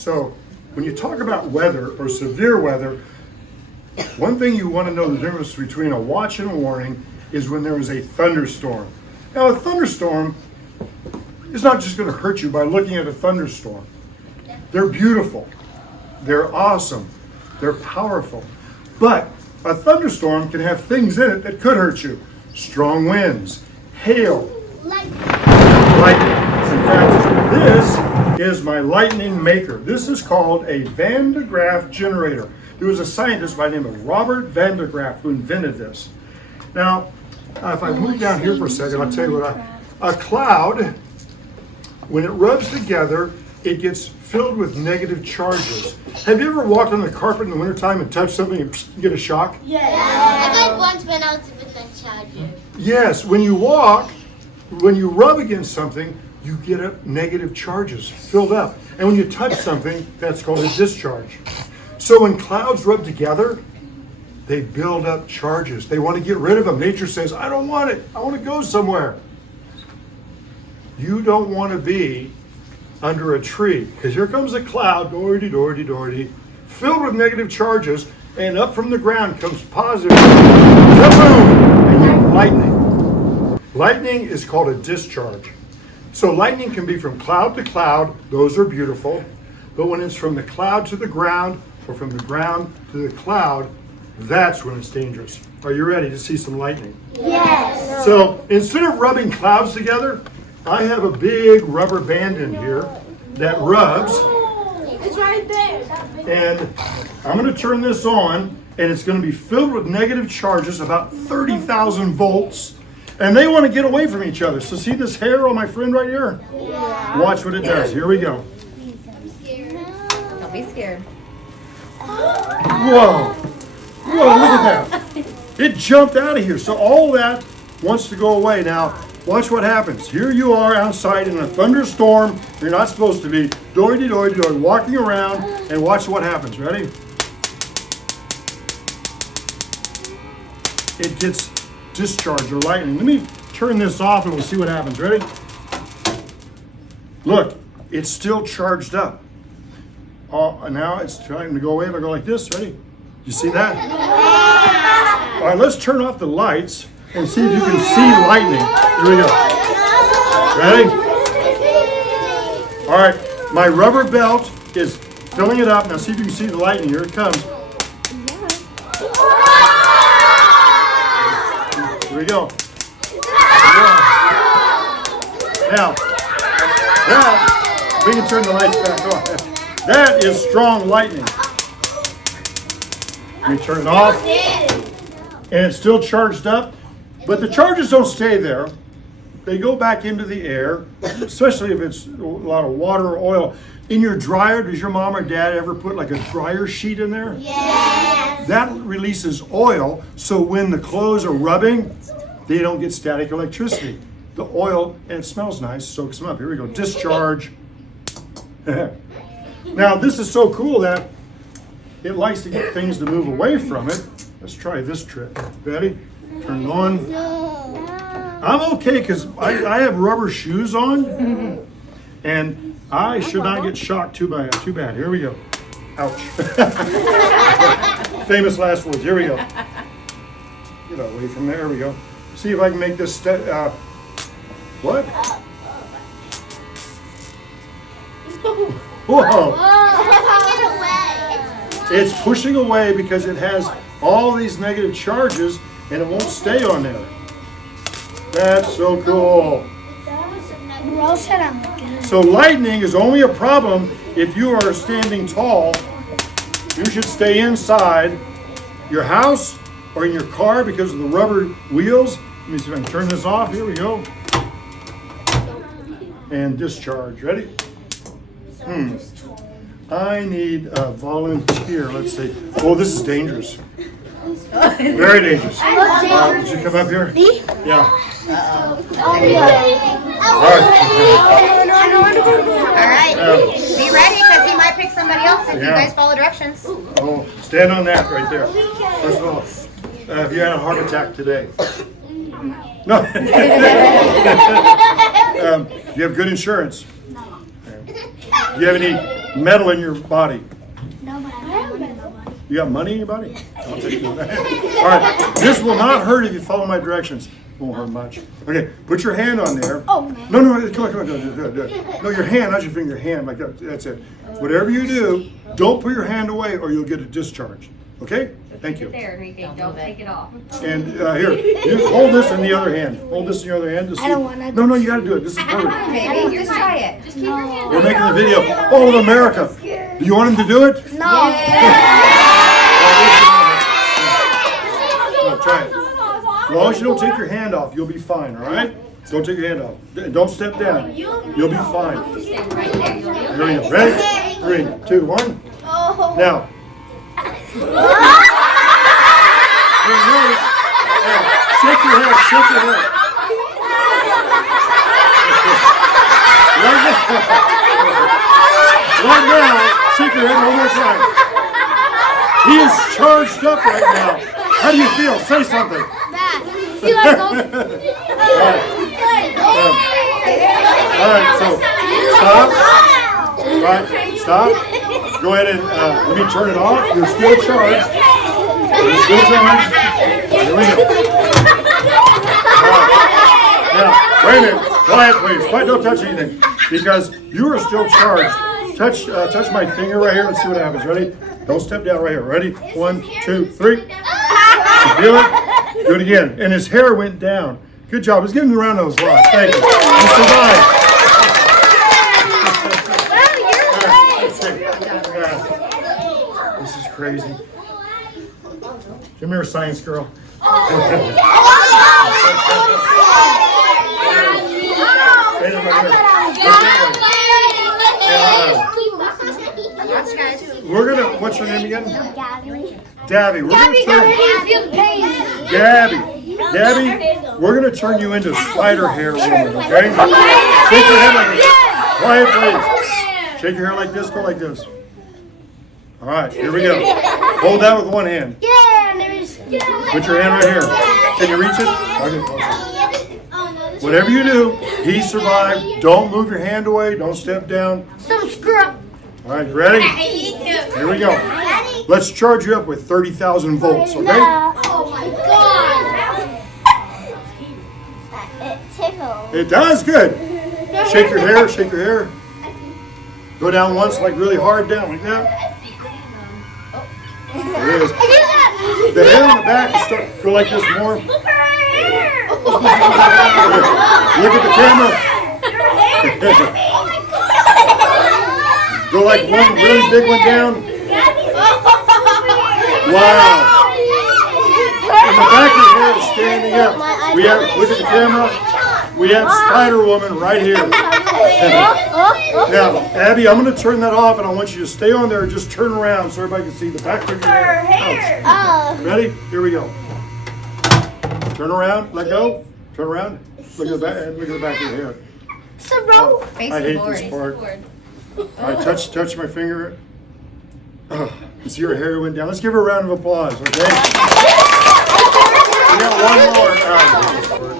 So when you talk about weather or severe weather, one thing you want to know the difference between a watch and a warning is when there is a thunderstorm. Now a thunderstorm is not just going to hurt you by looking at a thunderstorm. They're beautiful, they're awesome, they're powerful. But a thunderstorm can have things in it that could hurt you. Strong winds, hail, lightning. In fact, this is my lightning maker. This is called a Van de Graff generator. There was a scientist by the name of Robert Van de Graff who invented this. Now, if I move down here for a second, I'll tell you what a cloud, when it rubs together, it gets filled with negative charges. Have you ever walked on the carpet in the wintertime and touched something and get a shock? Yes. I got once when I was with the charger. Yes, when you walk, when you rub against something, you get up negative charges filled up. And when you touch something, that's called a discharge. So when clouds rub together, they build up charges. They want to get rid of them. Nature says, I don't want it. I want to go somewhere. You don't want to be under a tree, because here comes a cloud, doherty, filled with negative charges, and up from the ground comes positive, kaboom, and you have lightning. Lightning is called a discharge. So lightning can be from cloud to cloud, those are beautiful, but when it's from the cloud to the ground, or from the ground to the cloud, that's when it's dangerous. Are you ready to see some lightning? Yes. So instead of rubbing clouds together, I have a big rubber band in here that rubs. It's right there. And I'm going to turn this on, and it's going to be filled with negative charges, about 30,000 volts. And they want to get away from each other. So see this hair on my friend right here? Yeah. Watch what it does. Here we go. I'm scared. Don't be scared. Whoa. Whoa, look at that. It jumped out of here. So all that wants to go away. Now, watch what happens. Here you are outside in a thunderstorm. You're not supposed to be. Doity, walking around, and watch what happens. Ready? It gets discharge or lightning. Let me turn this off and we'll see what happens. Ready? Look, it's still charged up. Now it's trying to go away. If I go like this, ready? You see that? All right, let's turn off the lights and see if you can see lightning. Here we go. Ready? All right, my rubber belt is filling it up. Now see if you can see the lightning. Here it comes. Here we go. Now, that, we can turn the lights back on. That is strong lightning. Let me turn it off. And it's still charged up. But the charges don't stay there. They go back into the air, especially if it's a lot of water or oil. In your dryer, does your mom or dad ever put like a dryer sheet in there? Yes. That releases oil, so when the clothes are rubbing, they don't get static electricity. The oil, and it smells nice, soaks them up. Here we go, discharge. Now, this is so cool that it likes to get things to move away from it. Let's try this trick. Ready? Turn it on. I'm okay because I have rubber shoes on, and I should not get shocked too bad. Here we go. Ouch. Famous last words. Here we go. Get away from there. Here we go. See if I can make this what? Whoa. Get away. It's pushing away because it has all these negative charges and it won't stay on there. That's so cool. So lightning is only a problem if you are standing tall. You should stay inside your house or in your car because of the rubber wheels. Let me see if I can turn this off. Here we go. And discharge. Ready? I need a volunteer. Let's see. Oh, this is dangerous. Very dangerous. Would you come up here? Yeah. All right. Be ready because he might pick somebody else if you guys follow directions. Oh, stand on that right there. First of all, have you had a heart attack today? No. Do you have good insurance? Do you have any metal in your body? No, but I have money in my body. You got money in your body? I'll take you. All right. This will not hurt if you follow my directions. Won't hurt much. Okay. Put your hand on there. Oh, man. No. Come on. Do it. No, your hand, not your finger. Your hand, like that. That's it. Whatever you do, don't put your hand away, or you'll get a discharge. Okay? Thank you. There, Enrique. Don't take it off. And here, you hold this in the other hand. Hold this in the other hand. To see. I don't wanna. No, you gotta do it. This is perfect. Baby, just try it. Just keep your hand We're making a video all of America. Do you want him to do it? No. No, try it. As long as you don't take your hand off, you'll be fine, all right? Don't take your hand off. Don't step down. You'll be fine. Stay right there. You'll be Here we go. Ready? 3, 2, 1. Now. Shake your head. Right now, shake your head one more time. He is charged up right now. How do you feel? Say something. Bad. Feel like All right, so stop. Go ahead and let me turn it off. You're still charged. Here we go. Now, wait a minute. Quiet, please. Quiet, don't touch anything. Because you are still charged. Touch my finger right here and see what happens. Ready? Don't step down right here. Ready? 1, 2, 3. You feel it? Do it again. And his hair went down. Good job. Let's give him a round of applause. Thank you. You survived. This is crazy. Come here, science girl. We're gonna. What's your name again? Gabby. We're gonna turn. Gabby. We're gonna turn you into spider hair woman. Okay? Shake your head like this. Quiet, please. Shake your hair like this. Go like this. All right. Here we go. Hold that with one hand. Put your hand right here. Can you reach it? Okay. Whatever you do, he survived. Don't move your hand away. Don't step down. All right, you ready? Here we go. Let's charge you up with 30,000 volts, okay? Oh my god! It tickles. It does, good. Shake your hair. Go down once, like really hard down, like that. There it is. The hair on the back is start go like this more. Look at her hair! Look at the camera. Go like one really big one down. Wow. And the back of your hair is standing up. We have, look at the camera. We have Spider Woman right here. Now, Abby, I'm going to turn that off, and I want you to stay on there and just turn around so everybody can see the back of your hair. Ouch. Ready? Here we go. Turn around. Let go. Turn around. Look at the back. Look at the back of your hair. Face I the hate board. this part. All right, touch my finger. You see her hair went down. Let's give her a round of applause, okay? We got one more.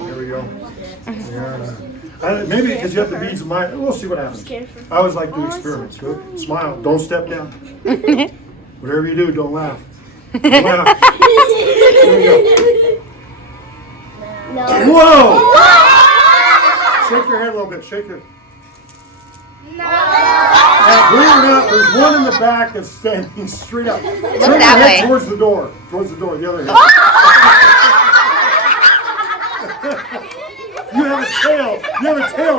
Here we go. Yeah. Maybe because you have the beads of mine. We'll see what happens. I always like to do experiments. Go. Smile. Don't step down. Whatever you do, don't laugh. Don't laugh. Here we go. Whoa! Shake your head a little bit. Shake it. Now, believe it or not, there's one in the back that's standing straight up. Turn your that head way. towards the door. Towards the door, the other head. You have a tail. You have a tail.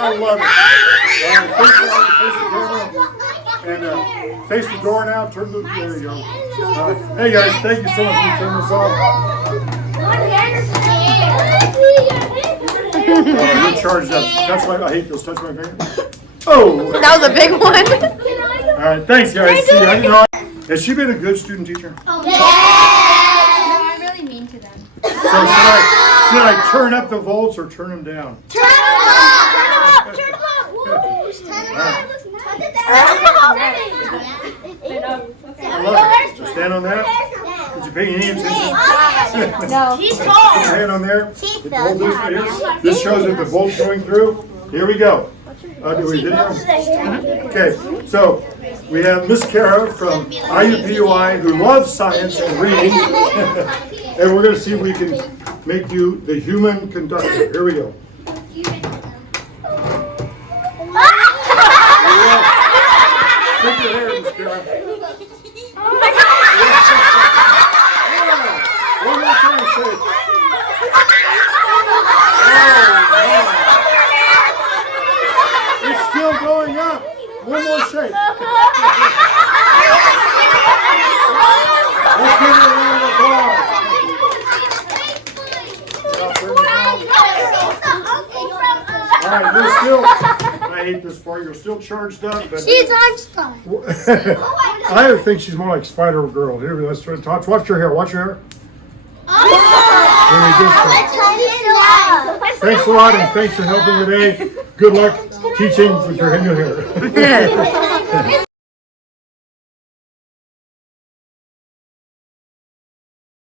I love it. Face the camera. And face the door now. Turn the. There you go. Hey guys, thank you so much for turning this off. You're charged up. Touch my. I hate those. Touch my finger. Oh. That was a big one. All right. Thanks, guys. See, I didn't know. Has she been a good student teacher? Oh, No, I'm really mean to them. So should I turn up the volts or turn them down? Turn them up! Turn them up! I love it. So stand on that. Did you pay any attention? No. She's Put tall. your hand on there. She's Hold this right here. This shows if the volt's going through. Here we go. We did Okay, so we have Miss Kara from IUPUI who loves science and reading. And we're going to see if we can make you the human conductor. Here we go. Shake your hair, Miss Kara. One more time, shake. It's still going up. One more shake. Let's give her a round of applause. All right, you're still, I hate this part, you're still charged up, but She's Einstein. I think she's more like Spider Girl. Here, let's try to touch. Watch your hair, watch your hair. Thanks a lot, and thanks for helping today. Good luck teaching with your new hair.